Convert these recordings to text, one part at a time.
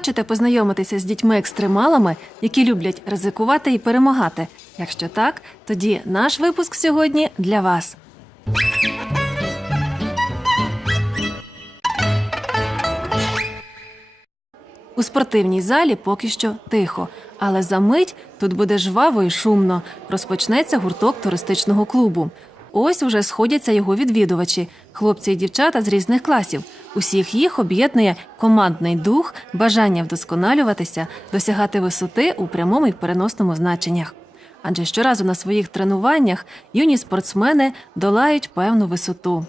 Хочете познайомитися з дітьми-екстремалами, які люблять ризикувати і перемагати? Якщо так, тоді наш випуск сьогодні для вас. У спортивній залі поки що тихо, але за мить тут буде жваво і шумно. Розпочнеться гурток туристичного клубу. Ось уже сходяться його відвідувачі, хлопці і дівчата з різних класів. Усіх їх об'єднує командний дух, бажання вдосконалюватися, досягати висоти у прямому і переносному значеннях. Адже щоразу на своїх тренуваннях юні спортсмени долають певну висоту.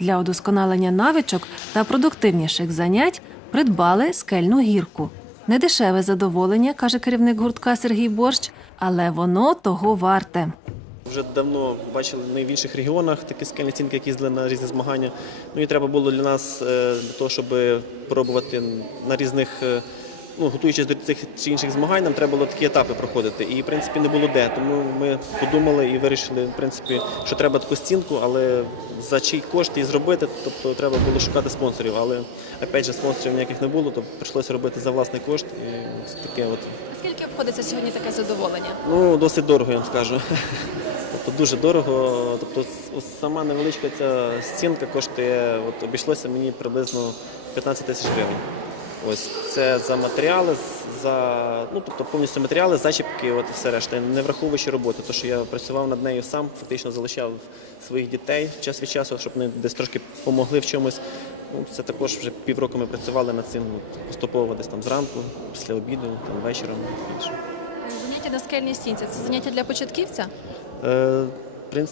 Для удосконалення навичок та продуктивніших занять придбали скельну гірку. Недешеве задоволення, каже керівник гуртка Сергій Борщ, але воно того варте. Вже давно бачили не в інших регіонах такі скельні стінки, які їздили на різні змагання. Ну і треба було для нас е, для того, щоб пробувати на різних, е, ну готуючись до цих чи інших змагань, нам треба було такі етапи проходити. І в принципі не було де. Тому ми подумали і вирішили, в принципі, що треба таку стінку, але за чий кошт її зробити, тобто треба було шукати спонсорів. Але опять же спонсорів ніяких не було, то прийшлося робити за власний кошт. І таке от Скільки обходиться сьогодні таке задоволення? Ну, досить дорого, я вам скажу. Тобто дуже дорого. Тобто сама невеличка ця стінка коштує, от обійшлося мені приблизно 15 тисяч гривень. Ось це за матеріали, за ну тобто повністю матеріали, зачіпки, от все решта, не враховуючи роботи. То що я працював над нею сам, фактично залишав своїх дітей час від часу, щоб вони десь трошки допомогли в чомусь. Ну, це також вже півроку ми працювали над цим поступово десь там зранку, після обіду, там вечором. інше. Заняття на скельній стінці це заняття для початківця? Е,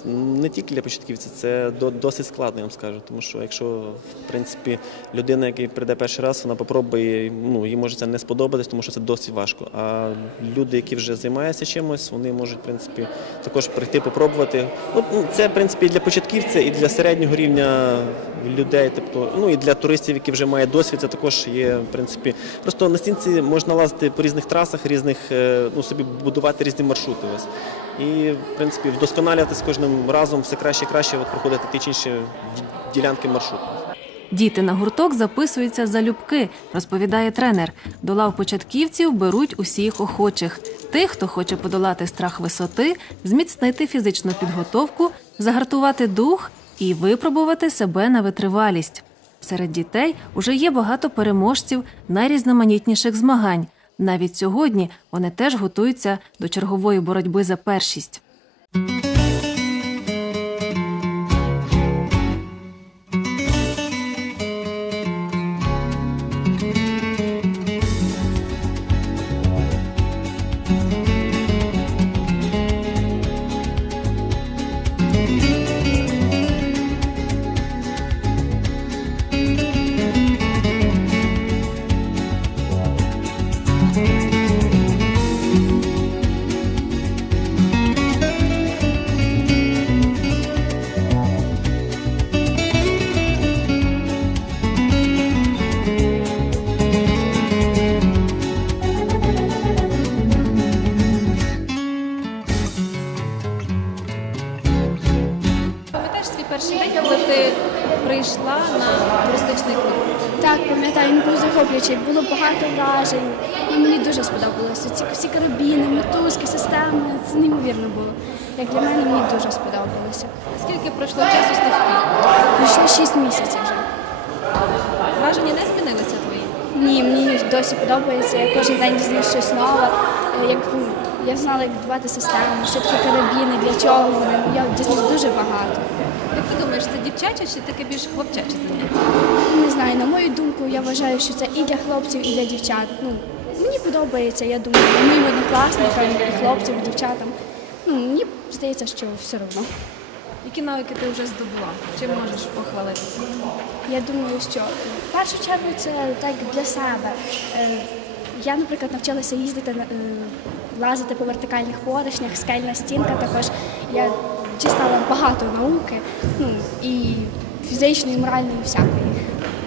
не тільки для початківців, це досить складно, я вам скажу. Тому що якщо в принципі людина, яка прийде перший раз, вона попробує, ну їй може це не сподобатись, тому що це досить важко. А люди, які вже займаються чимось, вони можуть в принципі також прийти попробувати. Ну, це в принципі і для початківця, і для середнього рівня людей, тобто ну і для туристів, які вже мають досвід, це також є в принципі. Просто на стінці можна лазити по різних трасах, різних е, ну собі будувати різні маршрути. Ось. І, в принципі, вдосконалювати з кожним разом все краще і краще от, проходити ті чи інші ділянки маршруту. Діти на гурток записуються залюбки, розповідає тренер. До лав початківців беруть усіх охочих. Тих, хто хоче подолати страх висоти, зміцнити фізичну підготовку, загартувати дух і випробувати себе на витривалість. Серед дітей уже є багато переможців найрізноманітніших змагань. Навіть сьогодні вони теж готуються до чергової боротьби за першість. Пам'ятаю, він був захоплюючий, було багато вражень. І мені дуже сподобалося. Ці всі карабіни, мотузки, системи. Це неймовірно було. Як для мене, мені дуже сподобалося. Скільки пройшло часу з тих пір? Пройшло 6 місяців вже. Враження не змінилися твої? Ні, мені досі подобається. Я кожен день дізнаюсь щось нове. Е, Як ну, я знала, як будувати систему, що таке карабіни, для чого вони. Я дізнаюсь дуже багато. Ти думаєш, це дівчаче чи таке більш хлопчаче заняття? Не знаю, на мою думку, я вважаю, що це і для хлопців, і для дівчат. Ну, мені подобається, я думаю, моїм однокласникам, і хлопцям, і дівчатам. Ну, мені здається, що все одно. Які навики ти вже здобула? Чим можеш похвалитися? Я думаю, що в першу чергу це так для себе. Е, Я, наприклад, навчилася їздити е, лазити по вертикальних поручнях, скельна стінка також. Я дістала багато науки, ну і фізичної, і моральної, і всякої.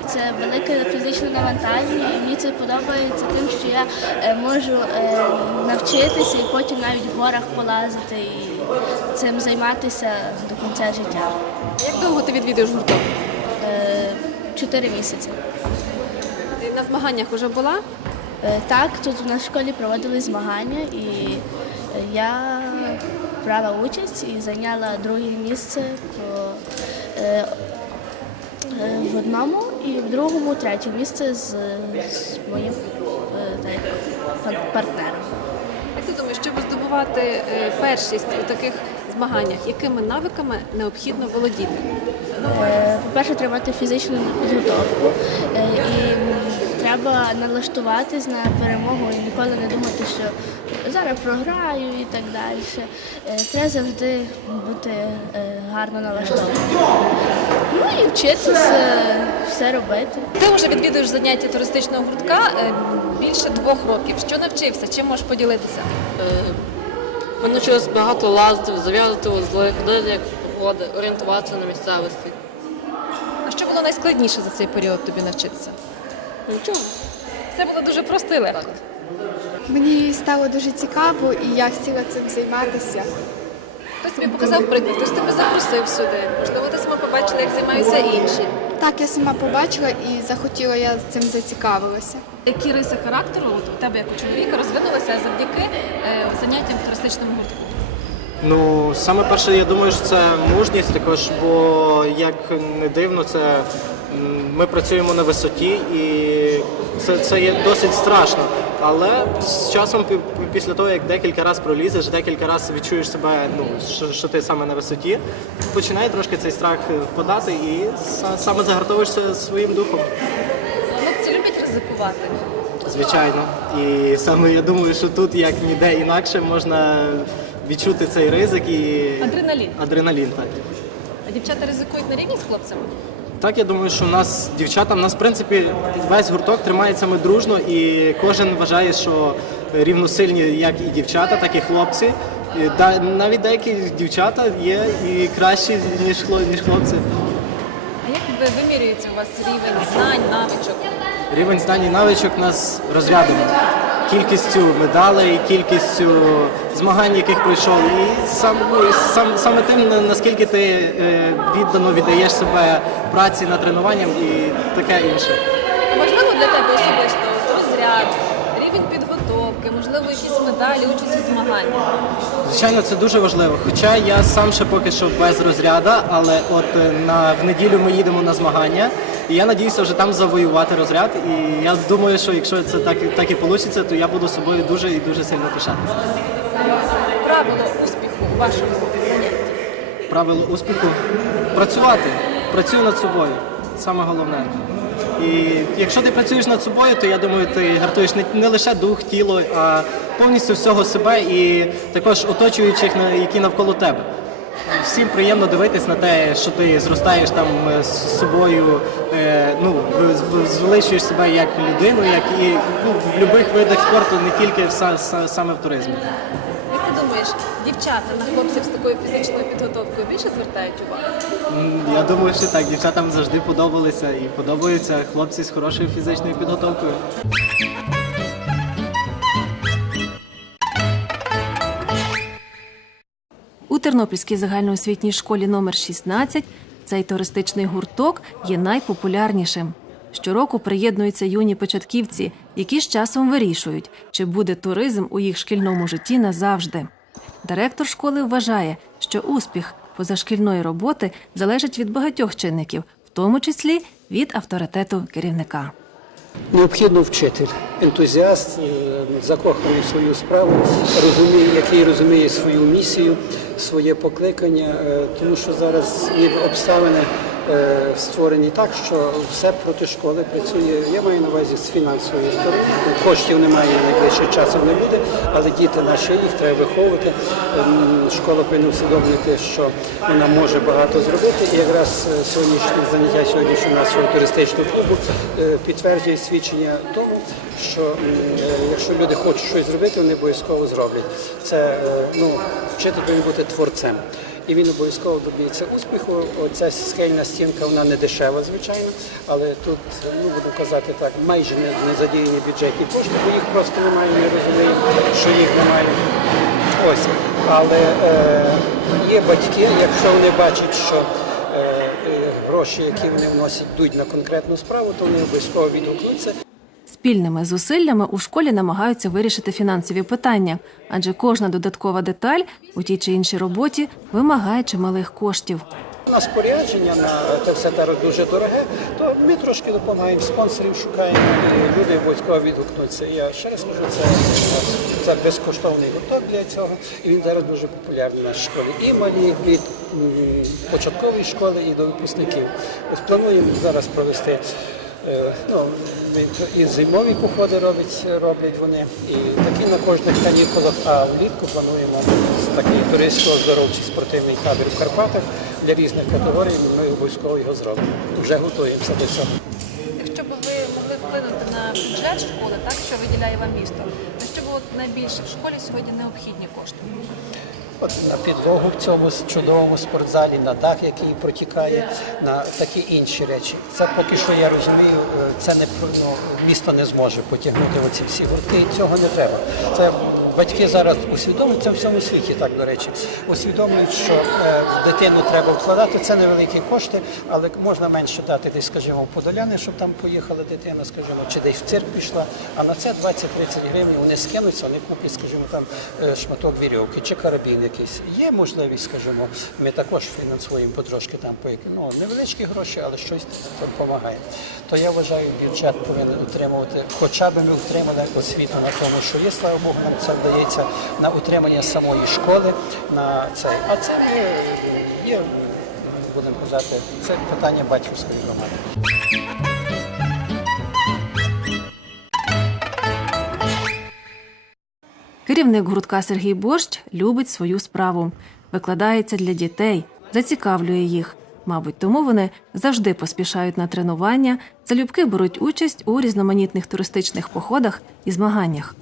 Це велике фізичне навантаження, і мені це подобається тим, що я е, можу е, навчитися і потім навіть в горах полазити і цим займатися до кінця життя. Як довго ти відвідуєш гурток? Е, Чотири місяці. Ти на змаганнях вже була? Е, Так, тут у нас в школі проводили змагання, і я брала участь і зайняла друге місце е, е, в одному і в другому третє місце з, з моїм е, так, партнером. Як ти думаєш, щоб здобувати першість у таких змаганнях, якими навиками необхідно володіти? По-перше, треба мати фізичну підготовку і треба налаштуватись на перемогу і ніколи не думати, що зараз програю і так далі. Е, Треба завжди бути е, гарно налаштованим. Ну і вчитися все робити. Ти вже відвідуєш заняття туристичного гуртка е, більше двох років. Що навчився? Чим можеш поділитися? Ми навчилися багато лазити, зав'язати вузли, ходити як походи, орієнтуватися на місцевості. А що було найскладніше за цей період тобі навчитися? Нічого. Все було дуже просто і легко. Мені стало дуже цікаво, і я хотіла цим займатися. Хтось тобі показав приклад, хтось тебе запросив сюди. Можливо, ти сама побачила, як займаються інші. Так, я сама побачила і захотіла, я цим зацікавилася. Які риси характеру от у тебе як у чоловіка розвинулися завдяки е, заняттям в туристичному гуртку? Ну, саме перше, я думаю, що це мужність також, бо як не дивно, це ми працюємо на висоті і це, це є досить страшно. Але з часом, пі- пі- після того, як декілька разів пролізеш, декілька разів відчуєш себе, ну, що, що ти саме на висоті, починає трошки цей страх впадати і саме загартовуєшся своїм духом. Хлопці люблять ризикувати. Звичайно. І саме я думаю, що тут як ніде інакше можна відчути цей ризик і Адреналін. адреналін. Так. А дівчата ризикують на рівні з хлопцями? Так, я думаю, що у нас дівчата, у нас в принципі весь гурток тримається ми дружно, і кожен вважає, що рівносильні як і дівчата, так і хлопці. І навіть деякі дівчата є і кращі, ніж ніж хлопці. А як ви- вимірюється у вас рівень знань, навичок? Рівень знань і навичок нас розрядом. Кількістю медалей, кількістю змагань, яких пройшов, і сам, ну, сам, саме тим, наскільки ти е, віддано віддаєш себе праці над тренуванням і таке інше. Можливо, для тебе особисто розряд, рівень підготовки, можливо, якісь медалі, участь у змаганнях. Звичайно, це дуже важливо. Хоча я сам ще поки що без розряда, але от е, на в неділю ми їдемо на змагання, і я надіюся вже там завоювати розряд. І я думаю, що якщо це так, так і вийде, то я буду собою дуже і дуже сильно пишатися. Правило успіху у вашому занятті. правило успіху працювати. Працюй над собою. Саме головне. І якщо ти працюєш над собою, то я думаю, ти гартуєш не, не лише дух, тіло, а повністю всього себе і також оточуючих, які навколо тебе. Всім приємно дивитись на те, що ти зростаєш там е, з собою, е, ну, звеличуєш себе як людину, як і ну, в будь-яких видах спорту, не тільки в, са- са- саме в туризмі. Думаєш, дівчата на хлопців з такою фізичною підготовкою більше звертають увагу? Я думаю, що так. Дівчатам завжди подобалися і подобаються хлопці з хорошою фізичною підготовкою. У Тернопільській загальноосвітній школі номер 16 цей туристичний гурток є найпопулярнішим. Щороку приєднуються юні початківці, які з часом вирішують, чи буде туризм у їх шкільному житті назавжди. Директор школи вважає, що успіх позашкільної роботи залежить від багатьох чинників, в тому числі від авторитету керівника. Необхідно вчитель, ентузіаст, е, закоханий свою справу, розуміє, який розуміє свою місію, своє покликання, е, тому що зараз ніби обставини створені так, що все проти школи працює. Я маю на увазі з фінансової сторони. Коштів немає, найближчим часом не буде, але діти наші їх треба виховувати. Ем, Школа повинна усвідомити, що вона може багато зробити. І якраз е, сьогоднішнє заняття сьогоднішнього нашого туристичного клубу е, підтверджує свідчення тому, що е, якщо люди хочуть щось зробити, вони обов'язково зроблять. Це е, ну, вчитель повинен бути творцем. І він обов'язково доб'ється успіху. Оця скельна стінка вона не дешева, звичайно, але тут, ну будемо казати так, майже не, не задіяні бюджетні кошти, бо їх просто немає, не розуміємо, що їх немає. Ось, але е, є батьки, якщо вони бачать, що е, е, гроші, які вони вносять, йдуть на конкретну справу, то вони обов'язково відгукнуться. Спільними зусиллями у школі намагаються вирішити фінансові питання, адже кожна додаткова деталь у тій чи іншій роботі вимагає чималих коштів. У нас спорядження на це все зараз дуже дороге, то ми трошки допомагаємо, спонсорів шукаємо, і люди обов'язково відгукнуться. Я ще раз кажу, це, це безкоштовний гурток для цього, і він зараз дуже популярний в нашій школі. І малі від початкової школи і до випускників. Ось плануємо зараз провести. Е, Ну, і зимові походи роблять, роблять вони, і такі на кожних канікулах, а влітку плануємо такий туристсько-оздоровчий спортивний табір в Карпатах для різних категорій. Ми обов'язково його зробимо. Вже готуємося до цього. Якщо б ви могли вплинути на бюджет школи, так що виділяє вам місто, на що б найбільше в школі сьогодні необхідні кошти? От на підлогу в цьому чудовому спортзалі, на дах, який протікає, на такі інші речі. Це поки що я розумію, е, це не ну, місто не зможе потягнути оці всі гурти. Цього не треба. Це батьки зараз усвідомлюють це в всьому світі, так до речі, усвідомлюють, що е, в дитину треба вкладати. Це невеликі кошти, але можна менше дати десь, скажімо, в Подоляни, щоб там поїхала дитина, скажімо, чи десь в цирк пішла. А на це 20-30 гривень вони скинуться, вони куплять, скажімо, там е, шматок вірьовки чи карабін якийсь. Є можливість, скажімо, ми також фінансуємо потрошки там по ну, невеличкі гроші, але щось допомагає. То я вважаю, бюджет повинен утримувати, хоча б ми утримали освіту на тому, що є, слава Богу, нам це вдається на утримання самої школи, на це. А це є, є будемо казати, це питання батьківської громади. Керівник гуртка Сергій Борщ любить свою справу, викладається для дітей, зацікавлює їх. Мабуть, тому вони завжди поспішають на тренування, залюбки беруть участь у різноманітних туристичних походах і змаганнях.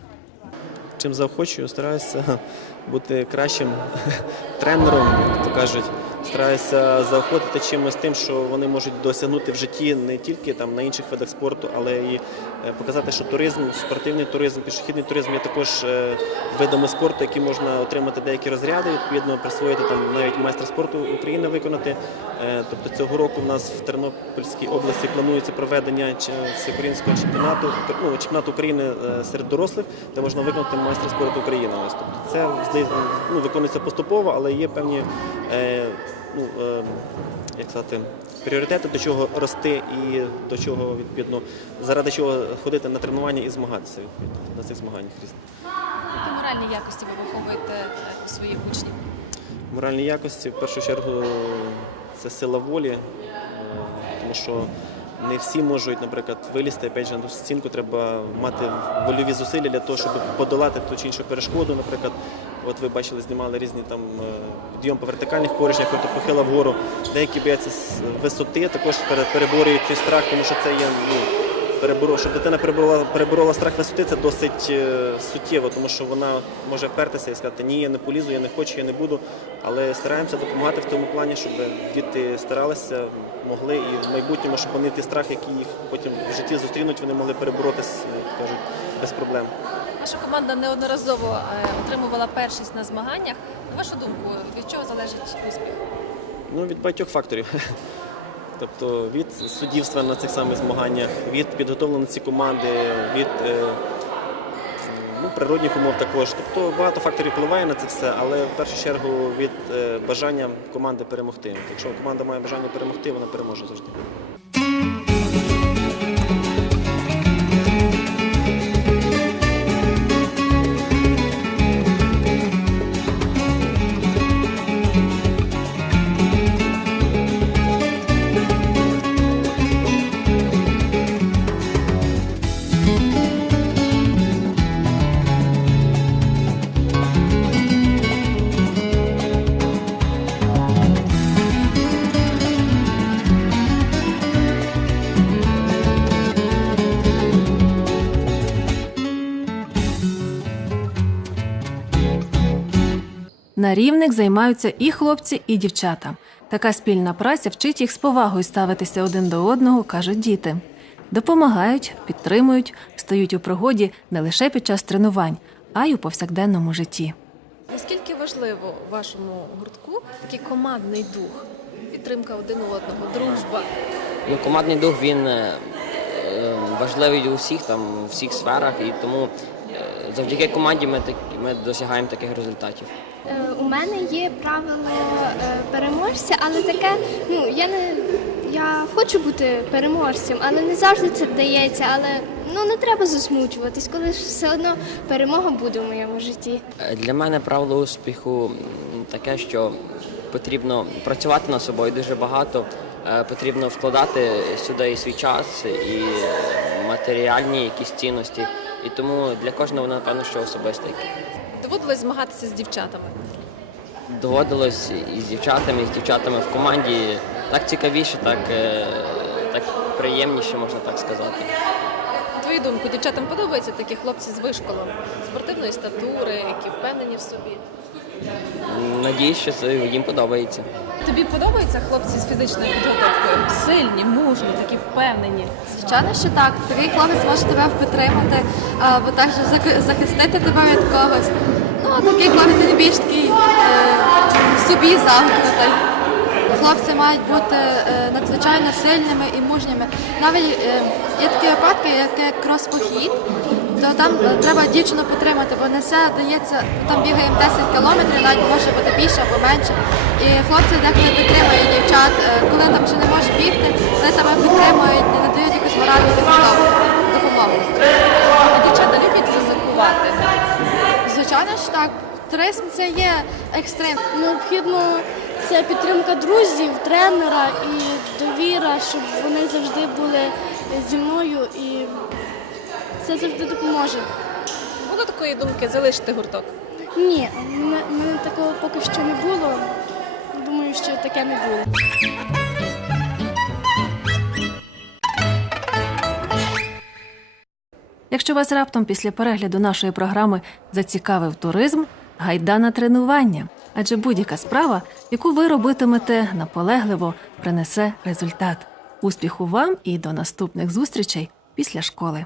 Чим заохочую, стараюся бути кращим тренером, як то кажуть. Стараюся заохотити чимось тим, що вони можуть досягнути в житті не тільки там на інших видах спорту, але і е, показати, що туризм, спортивний туризм, пішохідний туризм є також е, видами спорту, які можна отримати деякі розряди, відповідно присвоїти там навіть майстра спорту України виконати. Е, Тобто цього року в нас в Тернопільській області планується проведення всеукраїнського чемпіонату, ну, чемпіонату України серед дорослих, де можна виконати майстра спорту України. Тобто це ну, виконується поступово, але є певні. Е, ну, е, як сказати, пріоритети, до чого рости і до чого відповідно, заради чого ходити на тренування і змагатися відповідно на цих змаганнях різних. Які моральні якості ви виховуєте е, у своїх учнів? Моральні якості в першу чергу це сила волі, е, тому що не всі можуть, наприклад, вилізти опять же, на ту стінку. Треба мати вольові зусилля для того, щоб подолати ту чи іншу перешкоду. Наприклад, от ви бачили, знімали різні там е, підйом по вертикальних поручнях, тобто похила вгору. Деякі бояться з висоти, також переборюють цей страх, тому що це є ну, переборо, щоб дитина переборола, переборола страх висоти, це досить е, суттєво, тому що вона може впертися і сказати, ні, я не полізу, я не хочу, я не буду. Але стараємося допомагати в тому плані, щоб діти старалися, могли і в майбутньому, щоб вони ті страх, які їх потім в житті зустрінуть, вони могли переборотись, як кажуть, без проблем. Ваша команда неодноразово е, отримувала першість на змаганнях. На вашу думку, від чого залежить успіх? Ну, від багатьох факторів. Тобто від суддівства на цих самих змаганнях, від підготовленості команди, від е, ну, природних умов також. Тобто багато факторів впливає на це все, але в першу чергу від е, бажання команди перемогти. Якщо команда має бажання перемогти, вона переможе завжди. На рівник займаються і хлопці, і дівчата. Така спільна праця вчить їх з повагою ставитися один до одного, кажуть діти. Допомагають, підтримують, стають у пригоді не лише під час тренувань, а й у повсякденному житті. Наскільки важливо у вашому гуртку такий командний дух, підтримка один одного, дружба? Ну, командний дух він е, е, важливий у всіх там, у всіх сферах, і тому е, завдяки команді ми, так, ми досягаємо таких результатів. Е, У мене є правило е, переможця, але таке, ну я не я хочу бути переможцем, але не завжди це вдається. Але ну не треба засмучуватись, коли ж все одно перемога буде в моєму житті. Е, Для мене правило успіху таке, що потрібно працювати над собою дуже багато, потрібно вкладати сюди і свій час, і матеріальні якісь цінності. І тому для кожного, напевно, що особисте. Доводилось змагатися з дівчатами. Доводилось і з дівчатами, і з дівчатами в команді. Так цікавіше, так, е, так приємніше, можна так сказати. На твою думку, дівчатам подобаються такі хлопці з вишколом, спортивної статури, які впевнені в собі. Надіюсь, що це їм подобається. Тобі подобаються хлопці з фізичною підготовкою? Сильні, впевнені. Звичайно, що так. Такий хлопець може тебе підтримати, або також захистити тебе від когось. Ну, а такий хлопець він більш такий е, в собі замкнутий. Хлопці мають бути е, надзвичайно сильними і мужніми. Навіть е, є такі випадки, як крос-похід, то там е, треба дівчину підтримати, бо не все дається, там бігаємо 10 кілометрів, навіть може бути більше або менше. І хлопці деколи підтримують дівчат, е, коли там ще не можеш бігти, вони тебе підтримують і надають якусь моральну допомогу. дівчата люблять ризикувати. Звичайно ж так, туризм це є екстрим. Необхідно це підтримка друзів, тренера і довіра, щоб вони завжди були зі мною і це завжди допоможе. Було такої думки залишити гурток? Ні, в мене мене такого поки що не було. Думаю, що таке не буде. Якщо вас раптом після перегляду нашої програми зацікавив туризм, гайда на тренування. Адже будь-яка справа, яку ви робитимете наполегливо, принесе результат. Успіху вам і до наступних зустрічей після школи.